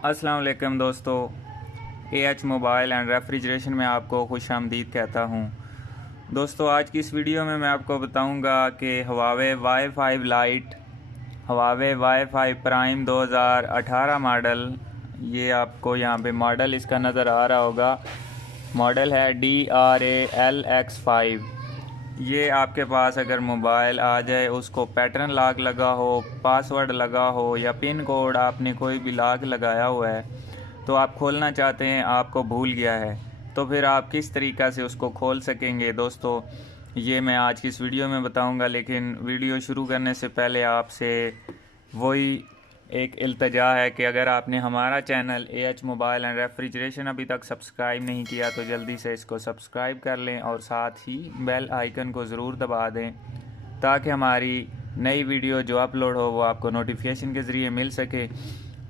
अस्सलाम वालेकुम दोस्तों, एएच मोबाइल एंड रेफ्रिजरेशन में आपको खुशामदीद कहता हूँ। दोस्तों, आज की इस वीडियो में मैं आपको बताऊँगा कि Huawei Y five prime 2018 model, ये आपको यहाँ पे मॉडल इसका नज़र आ रहा होगा। मॉडल है DRALX5। ये आपके पास अगर मोबाइल आ जाए, उसको पैटर्न लॉक लगा हो, पासवर्ड लगा हो या पिन कोड आपने कोई भी लॉक लगाया हुआ है, तो आप खोलना चाहते हैं, आपको भूल गया है, तो फिर आप किस तरीक़ा से उसको खोल सकेंगे दोस्तों, ये मैं आज की इस वीडियो में बताऊंगा। लेकिन वीडियो शुरू करने से पहले आपसे वही एक इल्तजा है कि अगर आपने हमारा channel AH mobile and refrigeration अभी तक सब्सक्राइब नहीं किया तो जल्दी से इसको सब्सक्राइब कर लें और साथ ही बेल आइकन को ज़रूर दबा दें ताकि हमारी नई वीडियो जो अपलोड हो वो आपको नोटिफिकेशन के ज़रिए मिल सके।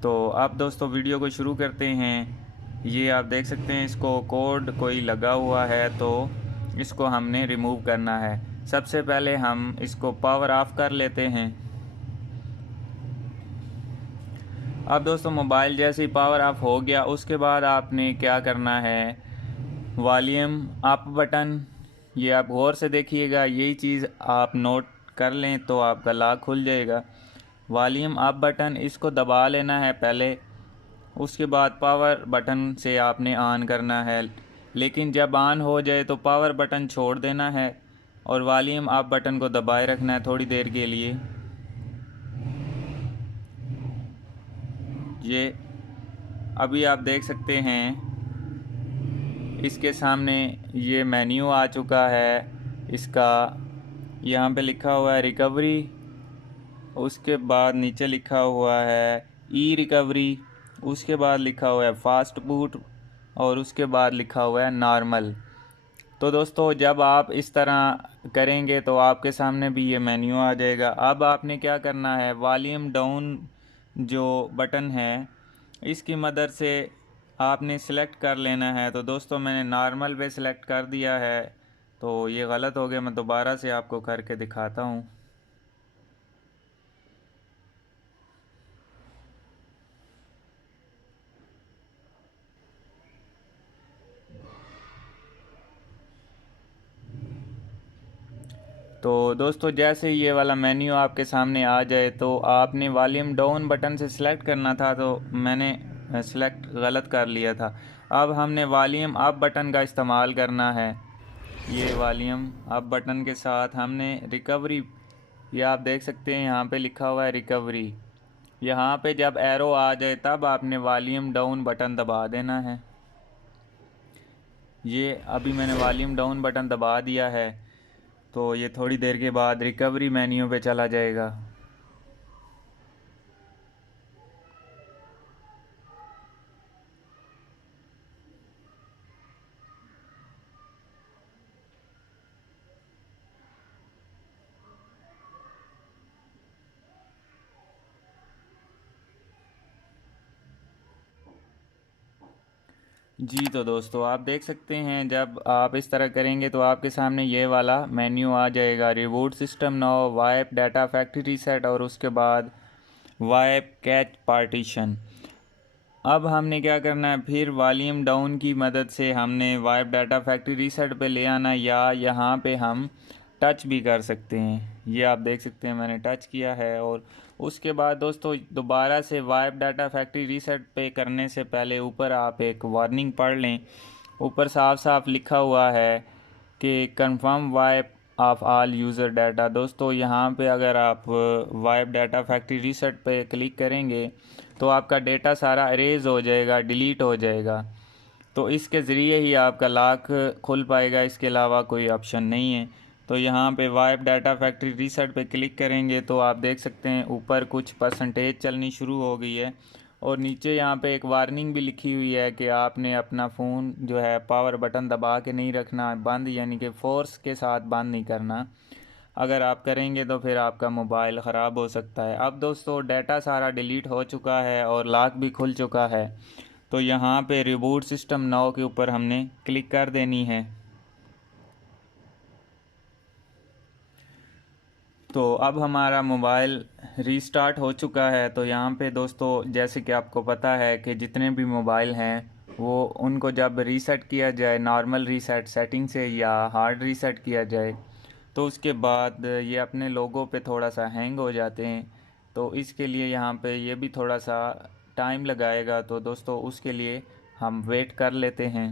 तो अब दोस्तों वीडियो को शुरू करते हैं। ये आप देख सकते हैं, इसको कोड कोई लगा हुआ है तो इसको हमने रिमूव करना है। सबसे पहले हम इसको पावर ऑफ़ कर लेते हैं। अब दोस्तों मोबाइल जैसे ही पावर ऑफ हो गया, उसके बाद आपने क्या करना है, वॉल्यूम अप बटन, ये आप गौर से देखिएगा, यही चीज़ आप नोट कर लें तो आपका लॉक खुल जाएगा। वॉल्यूम अप बटन इसको दबा लेना है पहले, उसके बाद पावर बटन से आपने ऑन करना है। लेकिन जब ऑन हो जाए तो पावर बटन छोड़ देना है और वॉल्यूम अप बटन को दबाए रखना है थोड़ी देर के लिए। ये अभी आप देख सकते हैं, इसके सामने ये मेन्यू आ चुका है इसका। यहाँ पे लिखा हुआ है रिकवरी, उसके बाद नीचे लिखा हुआ है ई रिकवरी, उसके बाद लिखा हुआ है फास्ट बूट और उसके बाद लिखा हुआ है नॉर्मल। तो दोस्तों जब आप इस तरह करेंगे तो आपके सामने भी ये मेन्यू आ जाएगा। अब आपने क्या करना है, वॉल्यूम डाउन जो बटन है इसकी मदद से आपने सेलेक्ट कर लेना है। तो दोस्तों मैंने नॉर्मल पे सिलेक्ट कर दिया है, तो ये गलत हो गया, मैं दोबारा से आपको करके दिखाता हूँ। तो दोस्तों जैसे ये वाला मेन्यू आपके सामने आ जाए तो आपने वॉल्यूम डाउन बटन से सिलेक्ट करना था, तो मैंने सिलेक्ट गलत कर लिया था। अब हमने वॉल्यूम अप बटन का इस्तेमाल करना है। ये वॉल्यूम अप बटन के साथ हमने रिकवरी, ये आप देख सकते हैं यहाँ पे लिखा हुआ है रिकवरी, यहाँ पे जब एरो आ जाए तब आपने वॉल्यूम डाउन बटन दबा देना है। ये अभी मैंने वॉल्यूम डाउन बटन दबा दिया है, तो ये थोड़ी देर के बाद रिकवरी मेन्यू पे चला जाएगा। जी तो दोस्तों आप देख सकते हैं, जब आप इस तरह करेंगे तो आपके सामने ये वाला मेन्यू आ जाएगा, reboot system now, wipe data factory reset और उसके बाद वाइप कैच पार्टीशन। अब हमने क्या करना है, फिर वॉल्यूम डाउन की मदद से हमने वाइप डाटा फैक्ट्री रीसेट पे ले आना, या यहाँ पे हम टच भी कर सकते हैं। ये आप देख सकते हैं मैंने टच किया है। और उसके बाद दोस्तों दोबारा से वाइप डाटा फैक्ट्री रीसेट पे करने से पहले ऊपर आप एक वार्निंग पढ़ लें। ऊपर साफ साफ लिखा हुआ है कि confirm wipe off all user data. दोस्तों यहाँ पे अगर आप वाइप डाटा फैक्ट्री रीसेट पे क्लिक करेंगे तो आपका डेटा सारा अरेज हो जाएगा, डिलीट हो जाएगा। तो इसके ज़रिए ही आपका लॉक खुल पाएगा, इसके अलावा कोई ऑप्शन नहीं है। तो यहाँ पे वाइप डाटा फैक्ट्री रीसेट पे क्लिक करेंगे तो आप देख सकते हैं ऊपर कुछ परसेंटेज चलनी शुरू हो गई है और नीचे यहाँ पे एक वार्निंग भी लिखी हुई है कि आपने अपना फ़ोन जो है पावर बटन दबा के नहीं रखना बंद, यानी कि फ़ोर्स के साथ बंद नहीं करना। अगर आप करेंगे तो फिर आपका मोबाइल ख़राब हो सकता है। अब दोस्तों डाटा सारा डिलीट हो चुका है और लॉक भी खुल चुका है, तो यहाँ पे रिबूट सिस्टम नाउ के ऊपर हमने क्लिक कर देनी है। तो अब हमारा मोबाइल रीस्टार्ट हो चुका है। तो यहाँ पे दोस्तों जैसे कि आपको पता है कि जितने भी मोबाइल हैं वो उनको जब रीसेट किया जाए, नॉर्मल रीसेट सेटिंग से या हार्ड रीसेट किया जाए, तो उसके बाद ये अपने लोगों पे थोड़ा सा हैंग हो जाते हैं। तो इसके लिए यहाँ पे ये भी थोड़ा सा टाइम लगाएगा। तो दोस्तों उसके लिए हम वेट कर लेते हैं।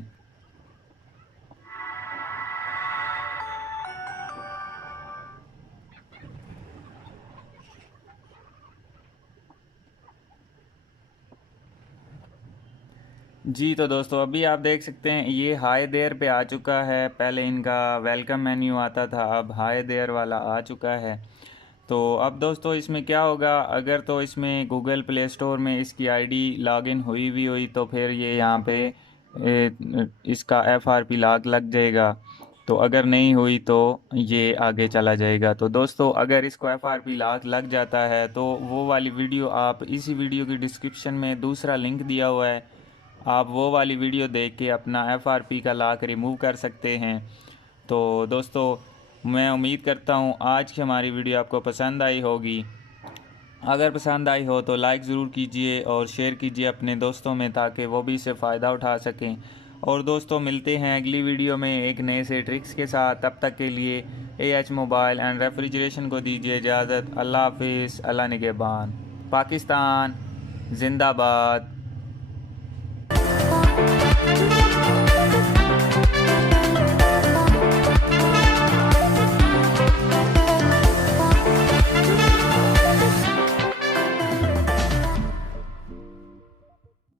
जी तो दोस्तों अभी आप देख सकते हैं ये हाय देयर पे आ चुका है। पहले इनका वेलकम मेन्यू आता था, अब हाय देयर वाला आ चुका है। तो अब दोस्तों इसमें क्या होगा, अगर तो इसमें गूगल प्ले स्टोर में इसकी आईडी लॉगिन हुई तो फिर ये यहाँ पे इसका FRP लग जाएगा। तो अगर नहीं हुई तो ये आगे चला जाएगा। तो दोस्तों अगर इसको FRP लग जाता है तो वो वाली वीडियो, आप इसी वीडियो की डिस्क्रिप्शन में दूसरा लिंक दिया हुआ है, आप वो वाली वीडियो देख के अपना FRP का लॉक रिमूव कर सकते हैं। तो दोस्तों मैं उम्मीद करता हूँ आज की हमारी वीडियो आपको पसंद आई होगी। अगर पसंद आई हो तो लाइक ज़रूर कीजिए और शेयर कीजिए अपने दोस्तों में, ताकि वो भी इससे फ़ायदा उठा सकें। और दोस्तों मिलते हैं अगली वीडियो में एक नए से ट्रिक्स के साथ। तब तक के लिए AH मोबाइल एंड रेफ्रिजरेशन को दीजिए इजाज़त। अल्लाह हाफिज़, अल्लाह निगहबान। पाकिस्तान जिंदाबाद।